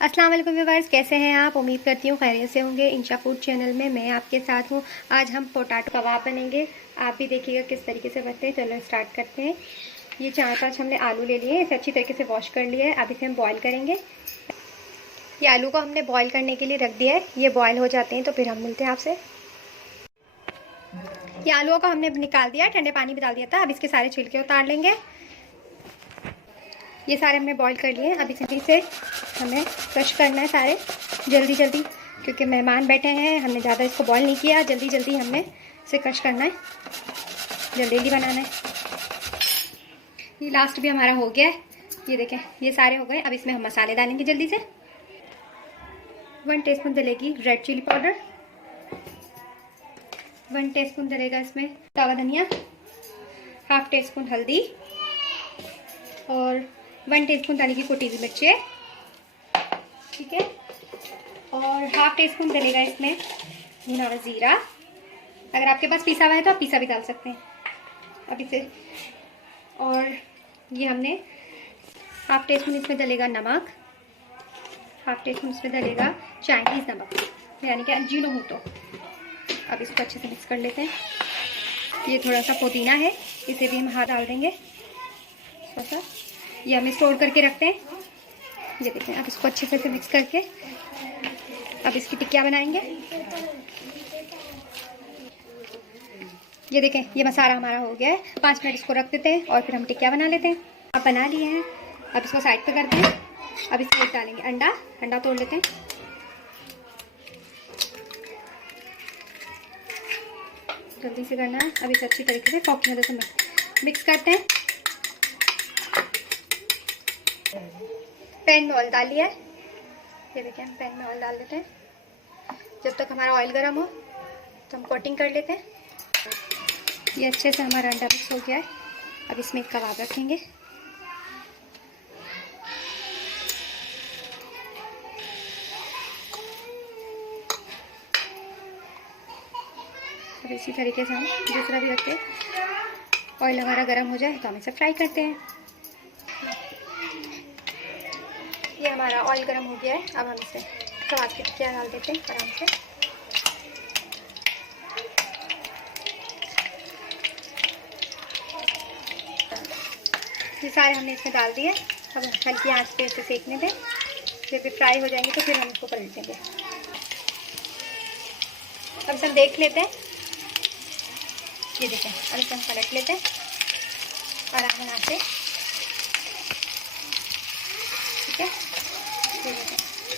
अस्सलाम वालेकुम व्यूअर्स, कैसे हैं आप। उम्मीद करती हूँ खैरियत से होंगे। इंशा फूड चैनल में मैं आपके साथ हूँ। आज हम पोटैटो कबाब बनेंगे, आप भी देखिएगा किस तरीके से बनते हैं। चलो स्टार्ट करते हैं। ये 4-5 हमने आलू ले लिए, इसे अच्छी तरीके से वॉश कर लिया है। अब इसे हम बॉईल करेंगे। ये आलू को हमने बॉईल करने के लिए रख दिया है, ये बॉईल हो जाते हैं तो फिर हम मिलते हैं आपसे। ये आलूओं को हमने निकाल दिया, ठंडे पानी में डाल दिया था। अब इसके सारे छिलके उतार लेंगे। ये सारे हमने बॉईल कर लिए। अब इसे हमें क्रश करना है सारे जल्दी जल्दी, क्योंकि मेहमान बैठे हैं। हमने ज़्यादा इसको बॉईल नहीं किया, जल्दी जल्दी हमने इसे क्रश करना है, जल्दी जल्दी बनाना है। ये लास्ट भी हमारा हो गया है, ये देखें ये सारे हो गए। अब इसमें हम मसाले डालेंगे जल्दी से। 1 टीस्पून डलेगी रेड चिली पाउडर, 1 टीस्पून डलेगा इसमें तावा धनिया, 1/2 टीस्पून हल्दी और 1 टीस्पून डालेगी कुटी हुई मिर्ची, ठीक है। और 1/2 टीस्पून डलेगा इसमें भुना हुआ जीरा। अगर आपके पास पिसा हुआ है तो आप पिसा भी डाल सकते हैं। अब इसे, और ये हमने 1/2 टीस्पून इसमें डलेगा नमक, 1/2 टीस्पून इसमें डलेगा चाइनीज़ नमक, यानी कि अजीनोमोटो। अब इसको अच्छे से मिक्स कर लेते हैं। ये थोड़ा सा पुदीना है, इसे भी हम हाथ डाल देंगे थोड़ा सा। ये हम स्टोर करके रखते हैं। ये देखें, अब इसको अच्छे से मिक्स करके अब इसकी टिक्कियाँ बनाएंगे। ये देखें, ये मसाला हमारा हो गया है। 5 मिनट इसको रख देते हैं और फिर हम टिक्कियाँ बना लेते हैं। अब बना लिए हैं, अब इसको साइड पे करते हैं। अब इसमें डालेंगे अंडा तोड़ लेते हैं। जल्दी से करना है। अब इसे अच्छी तरीके से फॉक की मदद से मिक्स करते हैं। पैन में ऑयल डाल लिया है, ये देखिए हम पैन में ऑयल डाल लेते हैं। जब तक हमारा ऑयल गर्म हो तो हम कोटिंग कर लेते हैं। ये अच्छे से हमारा अंडा मिक्स हो गया है। अब इसमें एक कबाब रखेंगे। अब इसी तरीके से हम दूसरा भी रखते हैं। ऑयल हमारा गर्म हो जाए तो हम इसे फ्राई करते हैं। ये हमारा ऑयल गर्म हो गया है। अब हम इसे कबाब की टिक्कियाँ डाल देते हैं आराम से। ये सारे हमने इसमें डाल दिए। अब हल्की आंच पे इसे सेकने दें, जब ये फ्राई हो जाएंगे तो फिर हम इसको पलट देंगे। अब इसे हम देख लेते हैं। ये देखें, अब इसे हम पलट लेते हैं आराम से, ठीक है।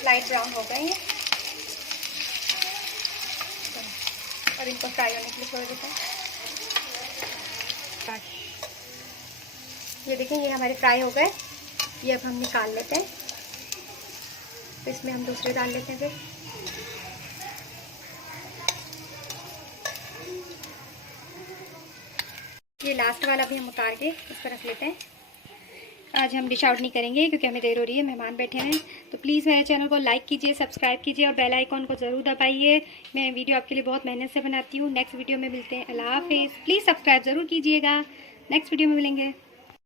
लाइट ब्राउन हो गए हैं। और इनको फ्राई होने के लिए छोड़ देते हैं। ये देखें, ये हमारे फ्राई हो गए। ये अब हम निकाल लेते हैं। तो इसमें हम दूसरे डाल लेते हैं फिर। ये लास्ट वाला भी हम उतार के इस पर रख लेते हैं। आज हम डिश आउट नहीं करेंगे क्योंकि हमें देर हो रही है, मेहमान बैठे हैं। तो प्लीज़ मेरे चैनल को लाइक कीजिए, सब्सक्राइब कीजिए और बेल आइकॉन को ज़रूर दबाइए। मैं वीडियो आपके लिए बहुत मेहनत से बनाती हूँ। नेक्स्ट वीडियो में मिलते हैं। अल्लाह हाफिज़। प्लीज़ सब्सक्राइब ज़रूर कीजिएगा। नेक्स्ट वीडियो में मिलेंगे।